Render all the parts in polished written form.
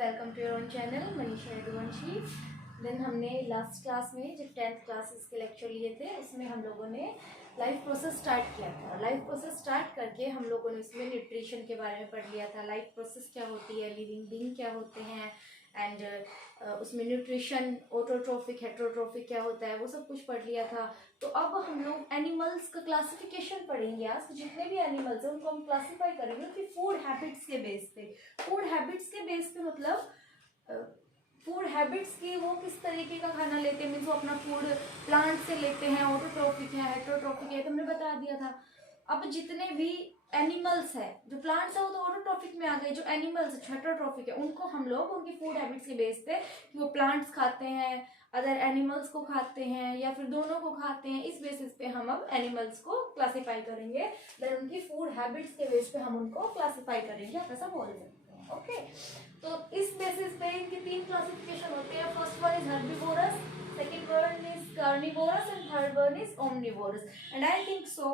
Welcome to your own channel Manisha Yaduvanshi. Then हमने last class में जब 10th क्लासेस के लेक्चर लिए थे उसमें हम लोगों ने लाइफ प्रोसेस स्टार्ट किया था। लाइफ प्रोसेस स्टार्ट करके हम लोगों ने उसमें न्यूट्रिशन के बारे में पढ़ लिया था। लाइफ प्रोसेस क्या होती है, लिविंग बीइंग क्या होते हैं, एंड उसमें न्यूट्रिशन, ऑटोट्रोफिक, हेट्रोट्रोफिक क्या होता है, वो सब कुछ पढ़ लिया था। तो अब हम लोग एनिमल्स का क्लासिफिकेशन पढ़ेंगे। आज तो जितने भी एनिमल्स हैं उनको हम क्लासीफाई करेंगे उनकी फूड हैबिट्स के बेस पे। फूड हैबिट्स के बेस पे मतलब फूड हैबिट्स की वो किस तरीके का खाना लेते हैं, मीन्स वो अपना फूड प्लांट से लेते हैं, ऑटोट्रोफिक है, हेट्रोट्रोफिक है, तो हमने बता दिया था। अब जितने भी एनिमल्स है, जो प्लांट्स है वो तो ऑटोट्रोफिक में आ गए, जो एनिमल्स है हेट्रोट्रोफिक है, उनको हम लोग उनकी फूड हैबिट्स के बेस पे कि वो प्लांट्स खाते हैं, अदर एनिमल्स को खाते हैं या फिर दोनों को खाते हैं, इस बेसिस पे हम अब एनिमल्स को क्लासीफाई करेंगे। देन उनकी फूड हैबिट्स के बेस पे हम उनको क्लासीफाई करेंगे, आप ऐसा बोल सकते हैं। ओके, तो इस बेसिस पे इनकी 3 क्लासिफिकेशन होते हैं। First one is herbivores, second one is carnivorous and third one is omnivorous. And I think so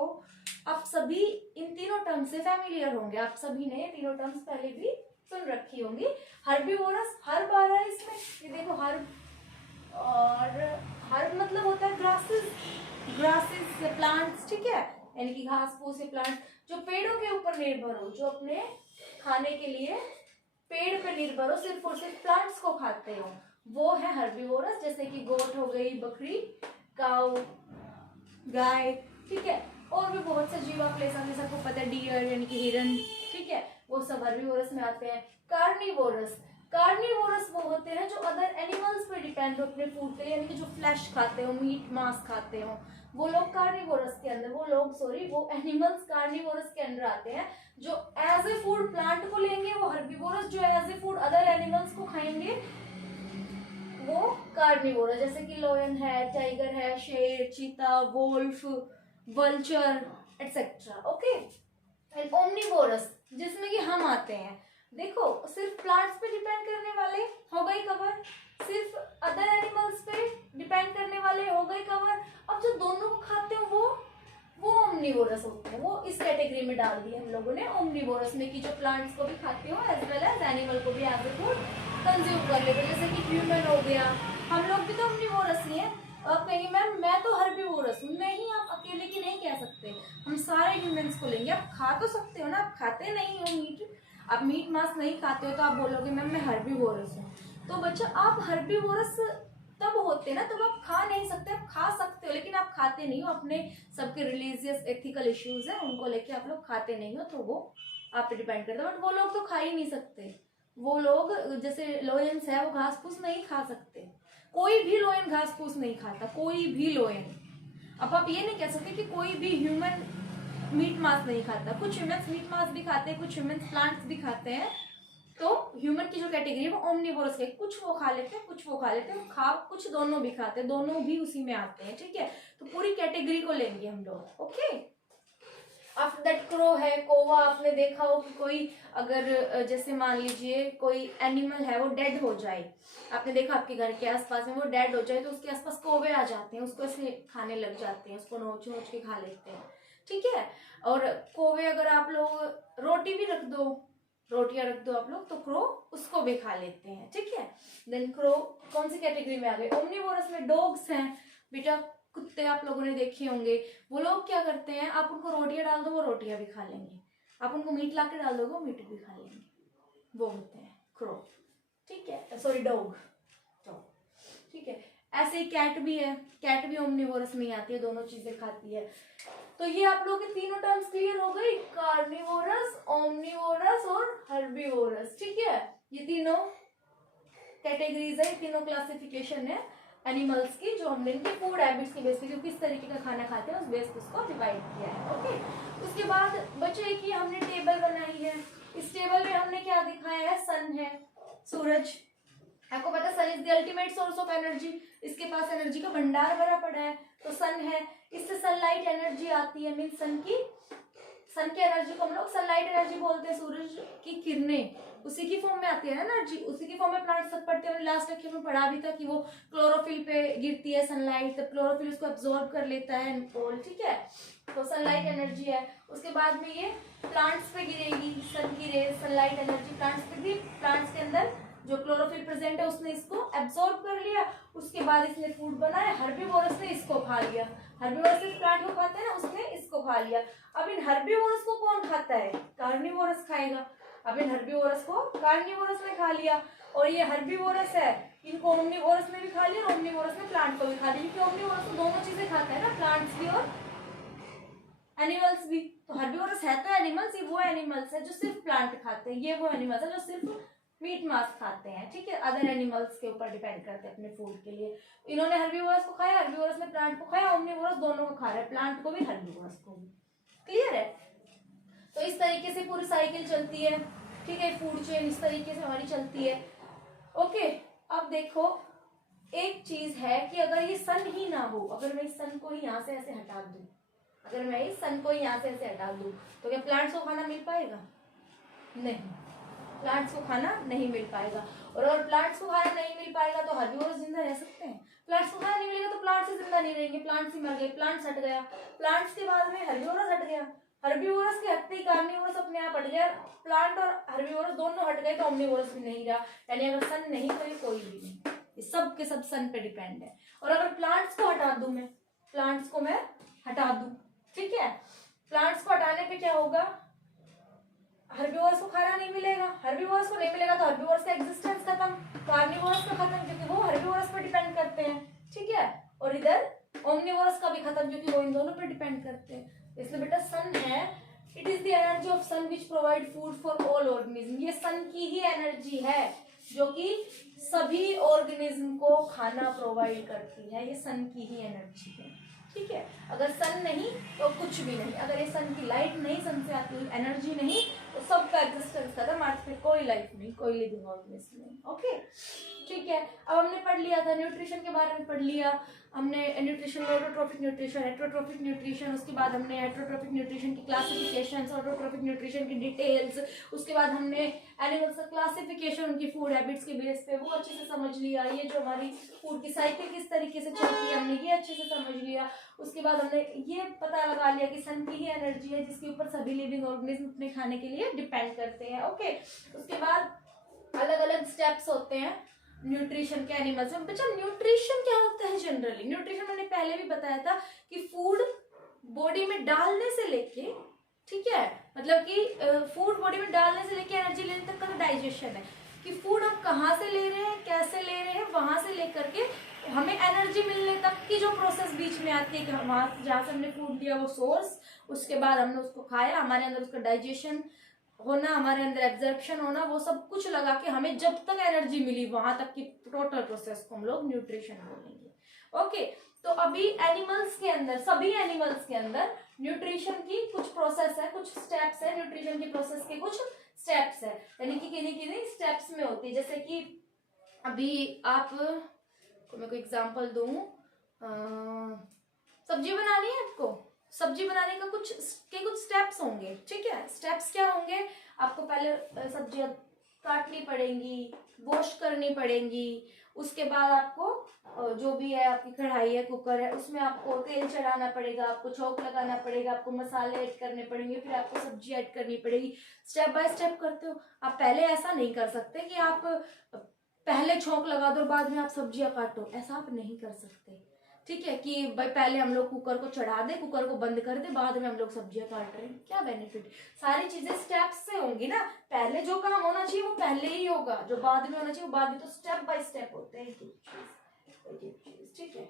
आप सभी इन तीनों टर्म्स से फैमिलियर होंगे। आप सभी ने तीनों टर्म्स पहले भी सुन रखी होंगी। हर्बिवोरस, हर्ब आ रहा है इसमें, ये देखो हर्ब, और हर्ब मतलब होता है ग्रासेस, ग्रासेस से प्लांट्स, ठीक है, यानी कि घास फूस से प्लांट जो पेड़ों के ऊपर निर्भर हो, जो अपने खाने के लिए पेड़ पे निर्भर हो, सिर्फ और सिर्फ प्लांट्स को खाते हो, वो है हर्बिवोरस। जैसे कि गोट हो गई, बकरी, काऊ, गाय, ठीक है, और भी बहुत से जीव आप ले सकते हैं, सबको पता है, डियर यानी कि हिरन, ठीक है, वो सब हर्बिवोरस में आते हैं। कार्निवोरस, कार्निवोरस वो होते हैं जो अदर एनिमल्स पे डिपेंड हो अपने फूड के, यानी कि जो फ्लैश खाते हो, मीट मांस खाते हो, वो लोग कार्निवोरस के अंदर, वो एनिमल्स कार्निवोरस के अंदर आते हैं। जो एज ए फूड प्लांट को लेंगे वो हर्बिवोरस, जो as a food other animals को खाएंगे वो कार्निवोरस। जैसे कि लायन है, टाइगर है, शेर, चीता, wolf, vulture etcetera. Okay, and omnivores जिसमें कि हम आते हैं। देखो, सिर्फ प्लांट्स पे डिपेंड करने वाले हो गई कवर, सिर्फ अदर एनिमल्स पे डिपेंड करने वाले हो गई कवर। अब जो दोनों को खाते हो वो ओमनिवोरस होते हैं। वो इस कैटेगरी में डाल दिए हम लोगों ने ओमनिवोरस में, कि जो प्लांट्स को भी खाते हो एज वेल एज एनिमल को भी एज ए फूड कंज्यूम कर लेते हो। जैसे कि ह्यूमन हो गया, हम लोग भी तो ओमनिवोरस ही हैं। आप कहेंगे मैम मैं तो हर्बिवोरस हूँ, नहीं, आप अकेले की नहीं कह सकते, हम सारे ह्यूमंस को लेंगे। आप खा तो सकते हो ना, आप खाते नहीं हो मीट, आप मीट मांस नहीं खाते हो तो आप बोलोगे मैम मैं हर्बिवोरस हूँ। तो बच्चा आप हर्बिवोरस तब होते हैं ना, तब आप खा नहीं सकते, आप खा सकते हो लेकिन आप खाते नहीं हो। अपने सबके रिलीजियस एथिकल इश्यूज है, उनको लेके आप लोग खाते नहीं हो, तो वो आप पे डिपेंड करता है। बट वो लोग तो खा ही नहीं सकते। वो लोग जैसे लोयंस है, वो घास फूस नहीं खा सकते। कोई भी लोयन घास फूस नहीं खाता, कोई भी लोयन। अब आप ये नहीं कह सकते कि कोई भी ह्यूमन मीट मांस नहीं खाता। कुछ ह्यूमंस मीट मांस भी खाते हैं, कुछ ह्यूमंस प्लांट्स भी खाते हैं। तो ह्यूमन की जो कैटेगरी है वो ओमनिवोरस है, कुछ वो खा लेते हैं, कुछ वो खा लेते हैं, कुछ दोनों भी खाते हैं, दोनों भी उसी में आते हैं, ठीक है। तो पूरी कैटेगरी को लेंगे हम लोग। ओके, आफ्टर दैट क्रो है, कौवा। आपने देखा हो कि कोई अगर जैसे मान लीजिए कोई एनिमल है वो डेड हो जाए, आपने देखा आपके घर के आसपास में वो डेड हो जाए तो उसके आसपास कौवे आ जाते हैं, उसको ऐसे खाने लग जाते हैं, उसको नोच नोच के खा लेते हैं, ठीक है। और कौवे अगर आप लोग रोटी भी रख दो, रोटियां रख दो आप लोग, तो क्रो उसको भी खा लेते हैं, ठीक है। देन क्रो कौन सी कैटेगरी में आ गए? ओमनिवोरस में डॉग्स हैं बेटा, कुत्ते आप लोगों ने देखे होंगे। वो लोग क्या करते हैं, आप उनको रोटियां डाल दो वो रोटियां भी खा लेंगे, आप उनको मीट ला के डाल दोगे वो मीट भी खा लेंगे। वो होते हैं क्रो, ठीक है, सॉरी डॉग, ठीक है। ऐसे ही कैट भी है, कैट भी ओमनिवोरस में ही आती है, दोनों चीजें खाती है। तो ये आप लोगों के तीनों टर्म्स क्लियर हो गई, कार्निवोरस, ओमनिवोरस और हर्बिवोरस, ठीक है। ये तीनों कैटेगरीज है, तीनों क्लासिफिकेशन है एनिमल्स की, जो हमने इनके फूड हैबिट्स की बेस पे जो किस तरीके का खाना खाते हैं उस बेस पे उसको डिवाइड किया है। ओके, उसके बाद बच्चे की हमने टेबल बनाई है। इस टेबल में हमने क्या दिखाया है? सन है, सूरज, आपको पता है sun is the ultimate source of energy, इसके पास एनर्जी का भंडार भरा पड़ा है, तो सन है, इससे सनलाइट एनर्जी आती है, मीन सन की एनर्जी को हम लोग सनलाइट एनर्जी बोलते हैं। सूरज की किरणें उसी की फॉर्म में आती है ना एनर्जी, उसी की फॉर्म में प्लांट्स सब पढ़ते हैं। लास्ट लेक्चर में पढ़ा भी था कि वो क्लोरोफिल पे गिरती है सनलाइट, तब क्लोरोफिल उसको एब्जॉर्ब कर लेता है, ठीक है, तो सनलाइट एनर्जी है। उसके बाद में ये प्लांट्स पे गिरेगी सन की रेज, सनलाइट एनर्जी प्लांट्स पे भी, प्लांट्स के अंदर जो क्लोरोफिल प्रेजेंट है उसने इसको एब्सॉर्ब कर लिया, उसके बाद इसने फूड बनाया, हर्बीवोरस ने इसको खा लिया। हर्बीवोरस इस प्लांट को खाते हैं ना, उसने इसको खा लिया। अब इन हर्बीवोरस को कौन खाता है? कार्निवोरस खाएगा। अब इन हर्बीवोरस को कार्निवोरस ने खा लिया, और ये हर्बीवोरस है, इनको ओमनीवोरस ने भी खा लिया और ओमनीवोरस ने प्लांट को भी खा लिया, क्योंकि ओमनीवोरस तो दोनों चीजें खाता है ना, प्लांट्स भी और एनिमल्स भी। तो हर्बीवोरस है तो एनिमल्स, ये वो एनिमल्स है जो सिर्फ प्लांट खाते हैं, ये वो एनिमल्स है जो सिर्फ मीट मांस खाते हैं, ठीक है, अदर एनिमल्स के ऊपर डिपेंड करते हैं अपने फूड के लिए। इन्होंने हर्बीवोरस को खाया, हर्बीवोरस ने प्लांट को खाया, ओमनीवोरस दोनों को खा रहा है, प्लांट को भी हर्बीवोरस को भी। क्लियर है? तो इस तरीके से पूरी साइकिल चलती है, ठीक है, फूड चेन इस तरीके से हमारी चलती है। ओके, अब देखो एक चीज है कि अगर ये सन ही ना हो, अगर मैं इस सन को ही यहाँ से ऐसे हटा दूं, अगर मैं इस सन को यहाँ से ऐसे हटा दूं, तो क्या प्लांट्स को खाना मिल पाएगा? नहीं, प्लांट्स को खाना नहीं मिल पाएगा। और अगर प्लांट्स को खाना नहीं मिल पाएगा तो हर्बीवोरस जिंदा रह सकते हैं? प्लांट्स को खाना नहीं मिलेगा तो प्लांट्स ही जिंदा नहीं रहेंगे, प्लांट्स ही मर गए, प्लांट्स हट गया, प्लांट्स के बाद में हर्बीवोरस हट गया, हर्बीवोरस के हटते ही कार्निवोरस अपने आप हट गया, प्लांट और हर्बीवोरस दोनों हट गए तो ओमनीवोरस भी नहीं रहा। यानी अगर सन नहीं तो ये कोई भी नहीं, ये सब के सब सन पे डिपेंड है। और अगर प्लांट्स को हटा दूं मैं, प्लांट्स को मैं हटा दूं, ठीक है, प्लांट्स को हटाने पे क्या होगा? हर्बीवोरस को खाना नहीं मिलेगा, हर्बीवोरस को नहीं मिलेगा तो हर्बीवोरस का एग्जिस्टेंस खत्म, कार्निवोरस का खत्म क्योंकि वो हर्बीवोरस पर डिपेंड करते हैं, ठीक है, और इधर ओमनीवोरस का भी खत्म क्योंकि वो इन दोनों पर डिपेंड करते हैं। इसलिए बेटा सन है, it is the energy of sun which provide food for all organism. ये सन की ही एनर्जी है जो कि सभी ऑर्गेनिज्म को खाना प्रोवाइड करती है, ये सन की ही एनर्जी है, ठीक है। अगर सन नहीं तो कुछ भी नहीं, अगर ये सन की लाइट नहीं, सन से आती हुई एनर्जी नहीं, तो सबका एग्जिस्टेंस खत्म, आज फिर कोई लाइफ नहीं, कोई लिविंग ऑर्गेनिज्म नहीं। ओके, ठीक है। अब हमने पढ़ लिया था न्यूट्रिशन के बारे में, पढ़ लिया हमने nutrition, autotrophic nutrition, heterotrophic nutrition, उसके बाद हमने हेटरोट्रोफिक न्यूट्रिशन की क्लासिफिकेशंस, ऑटोट्रोफिक न्यूट्रिशन की डिटेल्स, उसके बाद हमने एनिमल्स का क्लासिफिकेशन उनकी फूड हैबिट्स के बेस पे वो अच्छे से समझ लिया। ये जो हमारी फूड की साइकिल किस तरीके से चलती है हमने ये अच्छे से समझ लिया। उसके बाद हमने ये पता लगा लिया कि सन की ही एनर्जी है जिसके ऊपर सभी लिविंग ऑर्गेनिज्म अपने खाने के लिए डिपेंड करते हैं। ओके, उसके बाद अलग अलग स्टेप्स होते हैं न्यूट्रिशन के एनिमल्स में। बच्चा न्यूट्रिशन क्या होता है? जनरली न्यूट्रिशन मैंने पहले भी बताया था कि फूड बॉडी में डालने से लेके, ठीक है, मतलब कि फूड बॉडी में डालने से लेके एनर्जी लेने तक का डाइजेशन है, कि फूड हम कहाँ से ले रहे हैं, कैसे ले रहे हैं, वहां से लेकर के हमें एनर्जी मिलने तक की जो प्रोसेस बीच में आती है कि वहां जहाँ से हमने फूड लिया वो सोर्स, उसके बाद हमने उसको खाया, हमारे अंदर उसका डाइजेशन होना, हमारे अंदर एब्जॉर्प्शन होना, वो सब कुछ लगा के हमें जब तक एनर्जी मिली वहां तक की टोटल प्रोसेस को हम लोग न्यूट्रिशन बोलेंगे। ओके, तो अभी एनिमल्स के अंदर, सभी एनिमल्स के अंदर न्यूट्रिशन की कुछ प्रोसेस है, कुछ स्टेप्स है, न्यूट्रिशन की प्रोसेस के कुछ स्टेप्स है, यानी कि किन्हीं स्टेप्स में होती है। जैसे कि अभी आप को मैं कोई एग्जांपल दूं, सब्जी बनानी है आपको, सब्जी बनाने का कुछ स्टेप्स होंगे, ठीक है। स्टेप्स क्या होंगे? आपको पहले सब्जियां काटनी पड़ेंगी, वॉश करनी पड़ेंगी, उसके बाद आपको जो भी है आपकी कढ़ाई है, कुकर है, उसमें आपको तेल चढ़ाना पड़ेगा, आपको छौंक लगाना पड़ेगा, आपको मसाले ऐड करने पड़ेंगे, फिर आपको सब्जी ऐड करनी पड़ेगी। स्टेप बाय स्टेप करते हो आप। पहले ऐसा नहीं कर सकते कि आप पहले छौंक लगा दो बाद में आप सब्जियां काटो, ऐसा आप नहीं कर सकते, ठीक है, कि भाई पहले हम लोग कुकर को चढ़ा दे, कुकर को बंद कर दे, बाद में हम लोग सब्जियां काट रहे हैं, क्या बेनिफिट। सारी चीजें स्टेप्स से होंगी ना, पहले जो काम होना चाहिए वो पहले ही होगा, जो बाद में होना चाहिए वो बाद में। तो स्टेप बाय स्टेप होते हैं, ठीक है,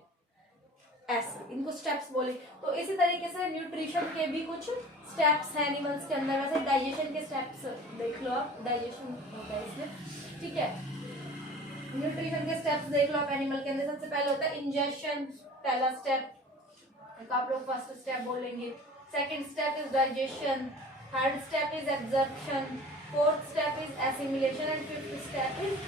ऐसे इनको स्टेप्स बोले। तो इसी तरीके से न्यूट्रिशन के भी कुछ स्टेप्स हैं एनिमल्स के अंदर। वैसे डाइजेशन के स्टेप्स देख लो आप, डाइजेशन होता है इसमें, ठीक है। न्यूट्रिशन के स्टेप्स देख लो आप एनिमल के अंदर। सबसे पहले होता है इंजेशन, पहला स्टेप आप लोग फर्स्ट स्टेप बोलेंगे। Second step is digestion, third step is absorption, fourth step is assimilation and fifth step is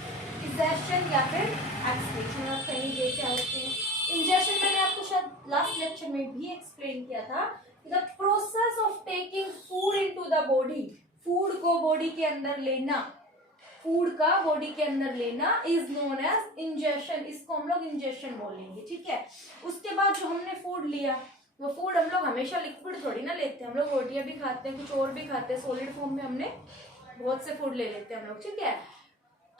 digestion या फिर एक्सक्रीशन। आप कहीं देखे होते हैं इंजेशन, मैंने आपको शायद लास्ट लेक्चर में भी एक्सप्लेन किया था, the process of taking food into the body, food को बॉडी के अंदर लेना, फूड का बॉडी के अंदर लेना इज नोन एज इंजेशन, इसको हम लोग इंजेशन बोलेंगे, ठीक है। उसके बाद जो हमने फूड लिया, वो फूड हम लोग हमेशा लिक्विड थोड़ी ना लेते हैं, हम लोग रोटियां भी खाते हैं, कुछ और भी खाते हैं, सॉलिड फॉर्म में हमने बहुत से फूड ले लेते हैं हम लोग, ठीक है।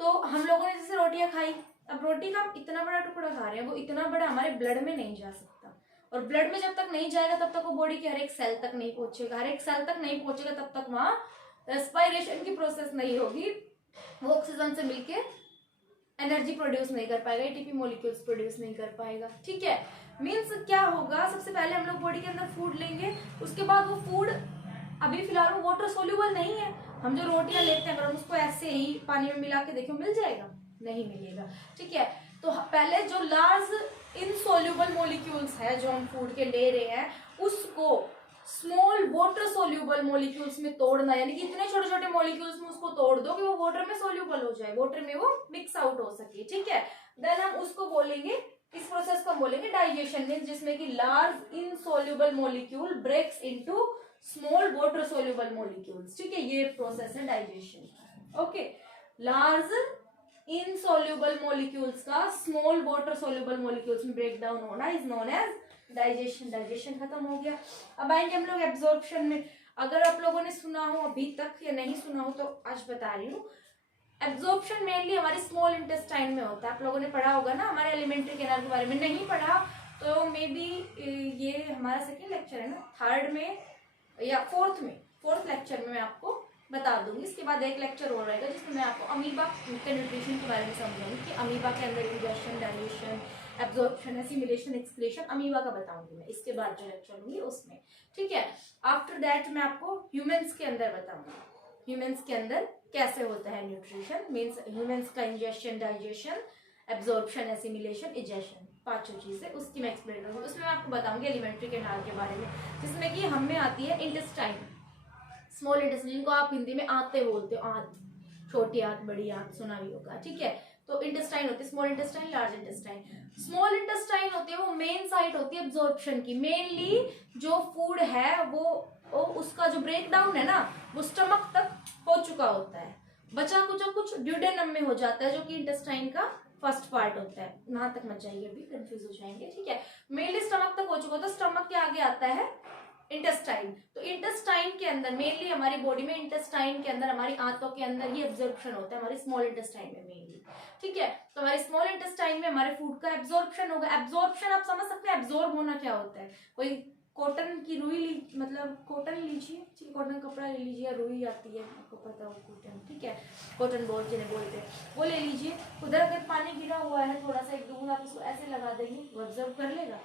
तो हम लोगों ने जैसे रोटियां खाई, अब रोटी का हम इतना बड़ा टुकड़ा खा रहे हैं, वो इतना बड़ा हमारे ब्लड में नहीं जा सकता, और ब्लड में जब तक नहीं जाएगा तब तक वो बॉडी के हर एक सेल तक नहीं पहुंचेगा, हर एक सेल तक नहीं पहुंचेगा तब तक वहां रेस्पिरेशन की प्रोसेस नहीं होगी, वो ऑक्सीजन से मिलके एनर्जी प्रोड्यूस नहीं कर पाएगा, एटीपी मॉलिक्यूल्स प्रोड्यूस नहीं कर पाएगा। ठीक है, मीन्स क्या होगा, सबसे पहले हम लोग बॉडी के अंदर फूड लेंगे, उसके बाद वो फूड अभी फिलहाल वो वाटर सोल्यूबल नहीं है, हम जो रोटियां लेते हैं अगर हम उसको ऐसे ही पानी में मिला के देखें मिल जाएगा, नहीं मिलेगा। ठीक है, तो पहले जो लार्ज इनसोल्यूबल मॉलिक्यूल्स है जो हम फूड के ले रहे हैं, उसको स्मॉल वाटर सोल्यूबल मॉलिक्यूल्स में तोड़ना, यानी कि इतने छोटे छोटे मॉलिक्यूल्स में उसको तोड़ दो कि वो वाटर में सोल्यूबल हो जाए, वाटर में वो मिक्स आउट हो सके। ठीक है, देन हम उसको बोलेंगे, इस प्रोसेस को बोलेंगे डाइजेशन, मींस जिसमें कि large insoluble molecule breaks into small water soluble molecules. ठीक है, ये प्रोसेस है digestion. Okay, large insoluble molecules का स्मॉल वाटर सोल्यूबल मॉलिक्यूल्स में ब्रेक डाउन होना is known as digestion. Digestion खत्म हो गया, अब आएंगे हम लोग एब्जॉर्प्शन में। अगर आप लोगों ने सुना हो अभी तक या नहीं सुना हो तो आज बता रही हूँ। एब्जॉर्प्शन मेनली हमारे स्मॉल इंटेस्टाइन में होता है, आप लोगों ने पढ़ा होगा ना, हमारे एलिमेंट्री कैनाल के बारे में नहीं पढ़ा तो मे बी ये हमारा सेकेंड लेक्चर है ना, थर्ड में या फोर्थ लेक्चर में मैं आपको बता दूंगी। इसके बाद एक लेक्चर और रहेगा जिसमें मैं आपको अमीबा के न्यूट्रिशन के बारे में समझाऊंगी कि अमीबा के अंदर injection, digestion, absorption, assimilation, excretion amoeba का बताऊंगी मैं इसके बाद जो लेक्चर होंगी उसमें। ठीक है, आफ्टर दैट मैं आपको ह्यूमंस के अंदर बताऊंगी, ह्यूमंस के अंदर कैसे होता है न्यूट्रिशन, मीन्स ह्यूमंस का injection, digestion, absorption, assimilation, egestion, पांचों चीजें उसकी मैं एक्सप्लेन करूंगी। उसमें मैं आपको बताऊंगी एलिमेंट्री कैनाल के बारे में, जिसमें कि हम में आती है इंटेस्टाइन, स्मॉल इंटेस्टाइन, जिनको आप हिंदी में आंतें बोलते हो, आंत, छोटी आंत, बड़ी आंत, सुना भी होगा। ठीक है, तो इंटेस्टाइन होती है small intestine, large intestine. Small intestine होती है वो मेन साइट होती है एब्जॉर्प्शन की, मेनली जो फूड है वो उसका जो ब्रेक डाउन है ना वो स्टमक तक हो चुका होता है, बचा कुछ ड्यूडेनम में हो जाता है जो कि इंटेस्टाइन का फर्स्ट पार्ट होता है। वहां तक मत जाइए, अभी कंफ्यूज हो जाएंगे। ठीक है, मेनली स्टमक तक हो चुका होता है, स्टमक के आगे आता है इंटेस्टाइन। तो इंटेस्टाइन के अंदर मेनली हमारी बॉडी में, इंटेस्टाइन के अंदर, हमारी आंतों के अंदर ये एब्जॉर्प्शन होता है, हमारी स्मॉल इंटेस्टाइन में मेनली। ठीक है, तो हमारे स्मॉल इंटेस्टाइन में हमारे फूड का एब्जॉर्प्शन होगा। एब्जॉर्प्शन आप समझ सकते हैं, एब्जॉर्ब होना क्या होता है। कोई कॉटन की रुई मतलब कॉटन लीजिए, ठीक है, कॉटन कपड़ा ले लीजिए, रुई आती है आपको पता हो, कॉटन, ठीक है, कॉटन बॉल जिन्हें बोलते हैं, वो ले लीजिए। उधर अगर पानी गिरा हुआ है थोड़ा सा, एक दूध आप उसको ऐसे लगा देंगे, वो ऑब्जर्व कर लेगा।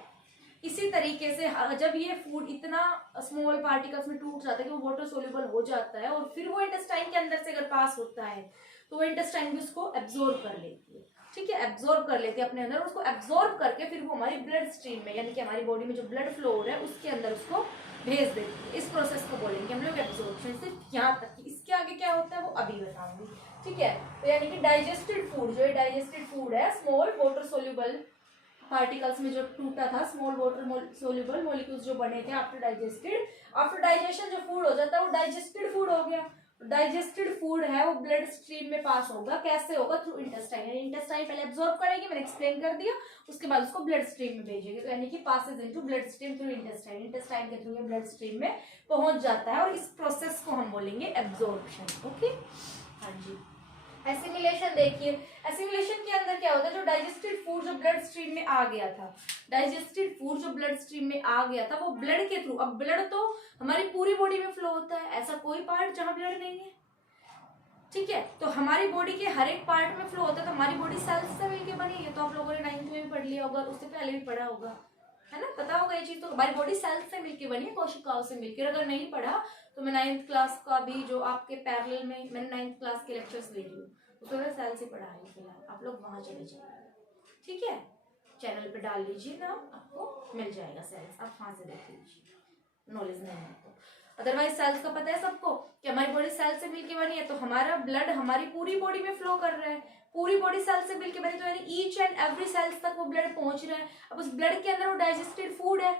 इसी तरीके से जब ये फूड इतना स्मॉल पार्टिकल्स में टूट जाता है कि वो वाटर सोल्यूबल हो जाता है और फिर वो इंटेस्टाइन के अंदर से अगर पास होता है तो वो इंटेस्टाइन भी उसको एब्जॉर्ब कर लेती है। ठीक है, एब्जॉर्ब कर लेती है अपने अंदर, उसको एब्जॉर्ब करके फिर वो हमारी ब्लड स्ट्रीम में, यानी कि हमारी बॉडी में जो ब्लड फ्लो हो रहा है उसके अंदर उसको भेज देती है। इस प्रोसेस को बोलेंगे हम लोग एब्जॉर्प्शन। सिर्फ यहाँ तक, इसके आगे क्या होता है वो अभी बताऊंगी। ठीक है, तो यानी कि डाइजेस्टेड फूड, जो डाइजेस्टेड फूड है स्मॉल वाटर सोल्यूबल पार्टिकल्स में जो टूटा था, स्मॉल वाटर सोल्यूबल मॉलिक्यूल्स जो बने थे आफ्टर डाइजेस्टेड, आफ्टर डाइजेशन जो फूड हो जाता है वो डाइजेस्टेड फूड हो गया। डाइजेस्टेड फूड है वो ब्लड स्ट्रीम में पास होगा, कैसे होगा? Through intestine. इंटेस्टाइन पहले एब्जॉर्ब करेगी, मैंने एक्सप्लेन कर दिया, उसके बाद उसको ब्लड स्ट्रीम में भेजेगी, तो यानी कि passes into blood stream through intestine. Intestine के थ्रू ये ब्लड स्ट्रीम में पहुंच जाता है और इस प्रोसेस को हम बोलेंगे एब्जॉर्प्शन। ओके, हाँ जी। एसिमिलेशन देखिए, एसिमिलेशन के अंदर क्या होता है, जो डाइजेस्टेड फूड जो ब्लड स्ट्रीम में आ गया था, डाइजेस्टेड फूड जो ब्लड स्ट्रीम में आ गया था वो ब्लड के थ्रू, अब ब्लड तो हमारी पूरी बॉडी में फ्लो होता है, ऐसा कोई पार्ट जहां ब्लड नहीं है, ठीक है, तो हमारी बॉडी के हर एक पार्ट में फ्लो होता है। तो हमारी बॉडी सेल्स से मिलकर बनी है, तो आप लोगों ने 9th में भी पढ़ लिया होगा, उससे पहले भी पढ़ा होगा, है ना, पता होगा ये चीज। तो हमारी बॉडी सेल्स से मिलकर बनी है, कोशिकाओं से मिलकर। अगर नहीं पढ़ा तो मैं 9th क्लास का भी जो आपके पैरेलल में मैंने 9th क्लास के लेक्चर्स दे रही हूँ, उसको मैं सेल से पढ़ा रही हूँ, आप लोग वहां चले जाइए, ठीक है, चैनल पे डाल लीजिए ना, आपको मिल जाएगा सेल्स, आप वहां से देख लीजिए, नॉलेज नहीं है तो। अदरवाइज सेल्स का पता है सबको कि हमारी बॉडी सेल से मिलके बनी है, तो हमारा ब्लड हमारी पूरी बॉडी में फ्लो कर रहा है, पूरी बॉडी सेल से मिलके बनी, तो यानी ईच एंड एवरी सेल्स तक वो ब्लड पहुंच रहा है। अब उस ब्लड के अंदर वो डाइजेस्टेड फूड है,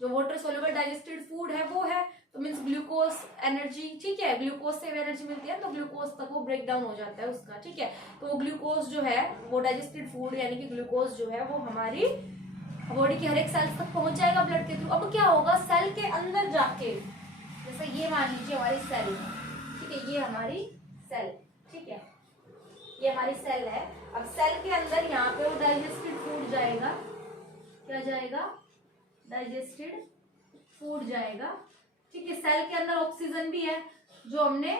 जो वाटर सोल्यूबल डाइजेस्टेड फूड है वो है, तो मीन्स ग्लूकोज एनर्जी, ठीक है, ग्लूकोज से एनर्जी मिलती है, तो ग्लूकोज तक वो ब्रेक डाउन हो जाता है उसका, ठीक है। तो वो ग्लूकोज जो है वो डाइजेस्टेड फूड यानी कि ग्लूकोज जो है वो हमारी बॉडी की हर एक सेल्स तक पहुंच जाएगा ब्लड के थ्रू। अब क्या होगा, सेल के अंदर जाके, जैसे ये मान लीजिए हमारी सेल, ठीक है, ये हमारी सेल, ठीक है, ये हमारी सेल है। अब सेल के अंदर यहाँ पे वो डाइजेस्टेड फूड जाएगा, क्या जाएगा, डाइजेस्टेड फूड जाएगा, ठीक है। सेल के अंदर ऑक्सीजन भी है जो हमने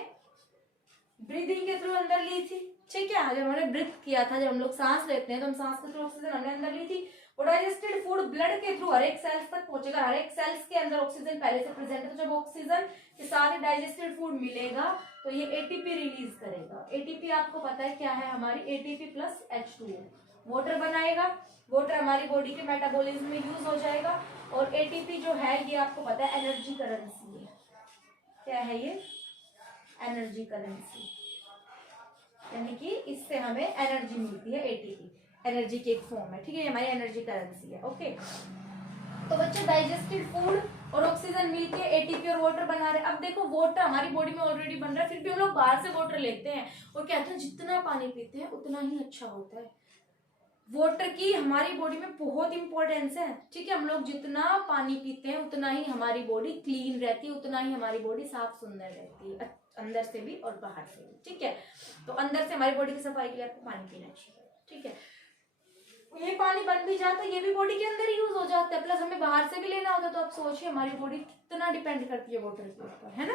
ब्रीदिंग के थ्रू अंदर ली थी, ठीक है। जब हमने ब्रीथ किया था, जब हम लोग सांस लेते हैं तो हम सांस के थ्रू ऑक्सीजन हमने अंदर ली थी। वो डाइजेस्टेड फूड ब्लड के थ्रू हर एक सेल्स तक पहुंचेगा। हर एक सेल्स के अंदर ऑक्सीजन पहले से प्रेजेंट है, तो जब ऑक्सीजन के साथ डाइजेस्टेड फूड मिलेगा तो ये एटीपी रिलीज करेगा। एटीपी आपको पता है क्या है, हमारी एटीपी प्लस H2O वाटर बनाएगा। वाटर हमारी बॉडी के मेटाबॉलिज्म में यूज हो जाएगा। और एटीपी जो है ये आपको पता है एनर्जी करेंसी है। क्या है ये, एनर्जी करेंसी, यानी कि इससे हमें एनर्जी मिलती है। एटीपी एनर्जी की एक फॉर्म है, ठीक है, हमारी एनर्जी करेंसी है। ओके, तो बच्चे डाइजेस्टेड फूड और ऑक्सीजन मिलके एटीपी और वाटर बना रहे हैं। अब देखो वाटर हमारी बॉडी में ऑलरेडी बन रहा है, फिर भी हम लोग बाहर से वाटर लेते हैं और कहते हैं जितना पानी पीते हैं उतना ही अच्छा होता है। वाटर की हमारी बॉडी में बहुत इंपॉर्टेंस है, ठीक है। हम लोग जितना पानी पीते हैं उतना ही हमारी बॉडी क्लीन रहती है, उतना ही हमारी बॉडी साफ सुंदर रहती है, अंदर से भी और बाहर से भी, ठीक है। तो अंदर से हमारी बॉडी की सफाई के लिए आपको पानी पीना चाहिए, ठीक है। ये पानी बन भी जाता है, ये भी बॉडी के अंदर यूज हो जाता है, प्लस हमें बाहर से भी लेना होता है। तो आप सोचिए हमारी बॉडी कितना डिपेंड करती है वाटर के ऊपर, है ना।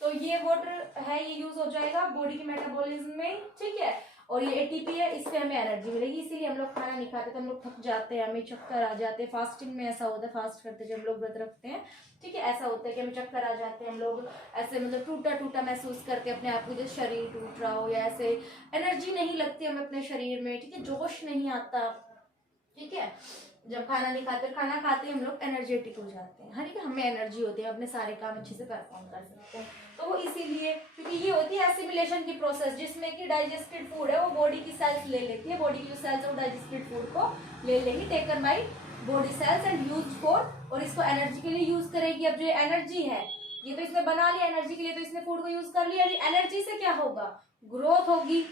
तो ये वाटर है, ये यूज हो जाएगा बॉडी के मेटाबॉलिज्म में, ठीक है। और ये एटीपी है, इससे हमें एनर्जी मिलेगी। इसीलिए हम लोग खाना नहीं खाते तो हम लोग थक जाते हैं, हमें चक्कर आ जाते हैं। फास्टिंग में ऐसा होता है, फास्ट करते जब हम लोग व्रत रखते हैं, ठीक है, ऐसा होता है कि हमें चक्कर आ जाते हैं, हम लोग ऐसे मतलब टूटा टूटा महसूस करते हैं अपने आप को, जैसे शरीर टूट रहा हो या ऐसे एनर्जी नहीं लगती हमें अपने शरीर में, ठीक है, जोश नहीं आता, ठीक है। जब खाना नहीं खाते, खाना खाते हम लोग एनर्जेटिक हो जाते हैं, ठीक है, हमें एनर्जी होती है, अपने सारे काम अच्छे से परफॉर्म कर सकते हैं। तो वो इसीलिए, क्योंकि ये होती है एसिमिलेशन की प्रोसेस, जिसमें कि डाइजेस्टेड फूड है वो बॉडी की सेल्स ले लेती है, बॉडी की जो सेल्स है वो डाइजेस्टेड फूड को ले लेंगी, taken by body cells and use for, और इसको एनर्जी के लिए यूज करेगी। अब जो एनर्जी है ये तो इसने बना लिया एनर्जी के लिए, तो इसने फूड को यूज कर लिया, एनर्जी से क्या होगा, ग्रोथ होगी,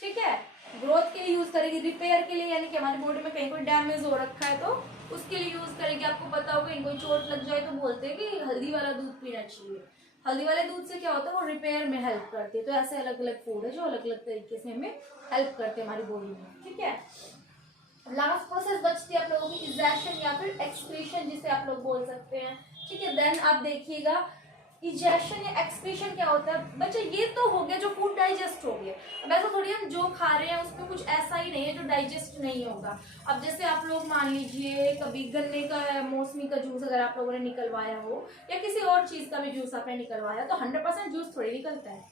ठीक है। ग्रोथ के लिए यूज करेगी, रिपेयर के लिए, यानी कि हमारी बॉडी में कहीं कोई डैमेज हो रखा है तो उसके लिए यूज करेगी। आपको पता होगा कहीं कोई चोट लग जाए तो बोलते हैं कि हल्दी वाला दूध पीना चाहिए। हल्दी वाले दूध से क्या होता है, वो रिपेयर में हेल्प करती है। तो ऐसे अलग अलग फूड है जो अलग अलग तरीके से हमें हेल्प करते हैं हमारी बॉडी में, ठीक है। लास्ट प्रोसेस बचती है आप लोगों की इजेशन या फिर एक्सक्रीशन, जिसे आप लोग बोल सकते हैं, ठीक है। देन आप देखिएगा इजेशन या एक्सक्रीशन क्या होता है बच्चे। ये तो हो गया जो फूड डाइजेस्ट हो गया। अब ऐसा थोड़ी हम जो खा रहे हैं उसमें कुछ ऐसा ही नहीं है जो डाइजेस्ट नहीं होगा। अब जैसे आप लोग मान लीजिए कभी गन्ने का मौसमी का जूस अगर आप लोगों ने निकलवाया हो या किसी और चीज का भी जूस आपने निकलवाया, तो 100% जूस थोड़ी निकलता है।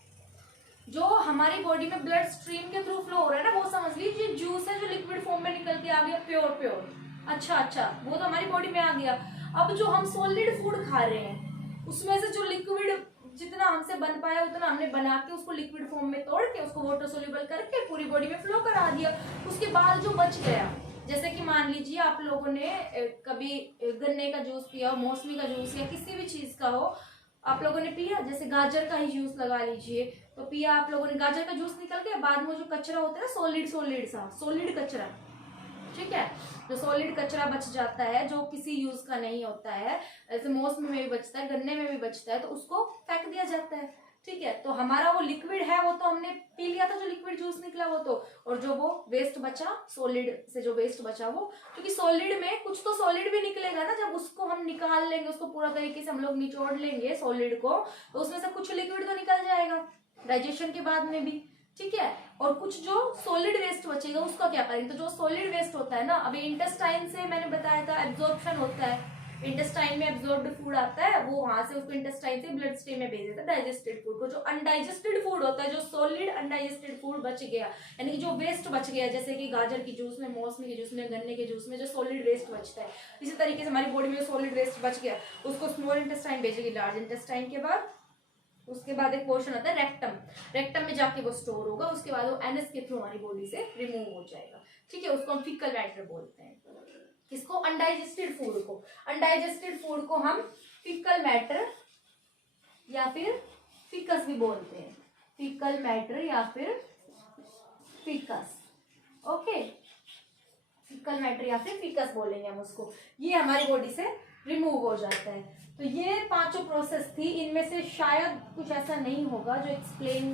जो हमारी बॉडी में ब्लड स्ट्रीम के थ्रू फ्लो हो रहा है ना, वो समझ लीजिए जूस है जो लिक्विड फॉर्म में निकल के आ गया, प्योर। अच्छा, वो तो हमारी बॉडी में आ गया। अब जो हम सॉलिड फूड खा रहे हैं उसमें से जो लिक्विड जितना हमसे बन पाया उतना हमने बना के उसको लिक्विड फॉर्म में तोड़ के उसको वाटर सोल्यूबल करके पूरी बॉडी में फ्लो करा दिया। उसके बाद जो बच गया, जैसे कि मान लीजिए आप लोगों ने कभी गन्ने का जूस पिया हो, मौसमी का जूस या किसी भी चीज का हो, आप लोगों ने पिया, जैसे गाजर का ही जूस लगा लीजिए, तो पिया आप लोगों ने, गाजर का जूस निकल गया, बाद में जो कचरा होता है ना, सॉलिड कचरा, ठीक है, जो सॉलिड कचरा बच जाता है जो किसी यूज का नहीं होता है, ऐसे मौसमी में भी बचता है, गन्ने में भी बचता है, तो उसको फेंक दिया जाता है, ठीक है। तो हमारा वो लिक्विड है वो तो हमने पी लिया था, जो लिक्विड जूस निकला वो तो, और जो वो वेस्ट बचा, सॉलिड से जो वेस्ट बचा वो, क्योंकि सॉलिड में कुछ तो सॉलिड भी निकलेगा ना, जब उसको हम निकाल लेंगे, उसको पूरा तरीके से हम लोग निचोड़ लेंगे सॉलिड को, तो उसमें से कुछ लिक्विड तो निकल जाएगा डाइजेशन के बाद में भी, ठीक है। और कुछ जो सॉलिड वेस्ट बचेगा उसका क्या करेंगे, तो जो सॉलिड वेस्ट होता है ना, अभी इंटेस्टाइन से मैंने बताया था एब्जॉर्प्शन होता है, इंटेस्टाइन में एब्जॉर्ब्ड फूड आता है, वो वहां से उसको इंटेस्टाइन से ब्लड स्ट्रीम में भेज देता है डाइजेस्टेड फूड को। जो अनडाइजेस्टेड फूड होता है, जो सॉलिड अनडाइजेस्टेड फूड बच गया, यानी कि जो वेस्ट बच गया, जैसे कि गाजर की जूस में, मौसमी के जूस में, गन्ने के जूस में जो सॉलिड वेस्ट बचता है, इसी तरीके से हमारी बॉडी में सॉलिड वेस्ट बच गया, उसको स्मॉल इंटेस्टाइन भेजेगी लार्ज इंटेस्टाइन के बाद, उसके बाद एक पोर्शन आता है रेक्टम में जाके वो स्टोर होगा, उसके बाद वो एनएस के थ्रू हमारी बॉडी से रिमूव हो जाएगा, ठीक है। उसको हम फीकल मैटर बोलते हैं, किसको, अनडाइजेस्टेड फूड को। अनडाइजेस्टेड फूड को हम फीकल मैटर या फिर फीकस भी बोलते हैं, फीकल मैटर या फिर फीकस, ओके, फीकल मैटर या फिर फीकस बोलेंगे हम उसको। ये हमारी बॉडी से रिमूव हो जाता है। तो ये 5 प्रोसेस थी, इनमें से शायद कुछ ऐसा नहीं होगा जो एक्सप्लेन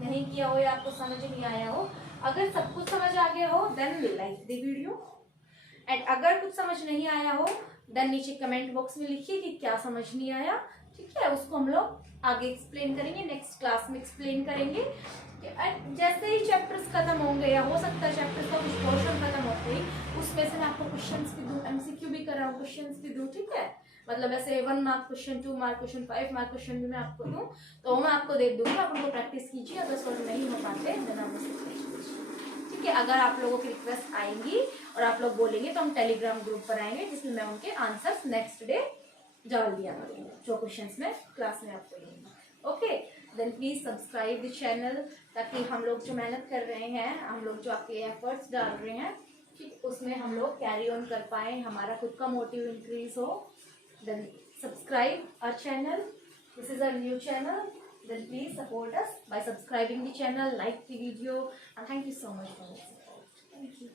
नहीं किया हो या आपको समझ नहीं आया हो, अगर सब कुछ समझ आ गया हो then like the video, and अगर कुछ समझ नहीं आया हो देन नीचे कमेंट बॉक्स में लिखिए कि क्या समझ नहीं आया, ठीक है। उसको हम लोग आगे एक्सप्लेन करेंगे, नेक्स्ट क्लास में एक्सप्लेन करेंगे। एंड जैसे ही चैप्टर्स खत्म होंगे या हो सकता है चैप्टर्स का कुछ पोर्शन खत्म होते ही उसमें से मैं आपको क्वेश्चंस भी दूं, एमसीक्यू भी कराऊं, क्वेश्चंस भी दूं, ठीक है। मतलब ऐसे 1 mark question, 2 mark question, 5 mark question भी मैं आपको दूं, तो मैं आपको दे दूंगी, आप उनको प्रैक्टिस कीजिए। अगर सॉल्व नहीं हो पाते देन आप ठीक है। अगर आप लोगों की रिक्वेस्ट आएंगी और आप लोग बोलेंगे तो हम टेलीग्राम ग्रुप पर आएंगे जिसमें मैं उनके आंसर्स नेक्स्ट डे डाल दिया करूँगी, जो क्वेश्चंस में क्लास में आपको दूंगी। Okay, then please subscribe the channel, ताकि हम लोग जो मेहनत कर रहे हैं, हम लोग जो आपके एफर्ट्स डाल रहे हैं, ठीक, उसमें हम लोग कैरी ऑन कर पाए, हमारा खुद का मोटिव इंक्रीज हो। Then subscribe our channel, this is a new channel, then please support us by subscribing the channel, like the video, and thank you so much for your support. Thank you.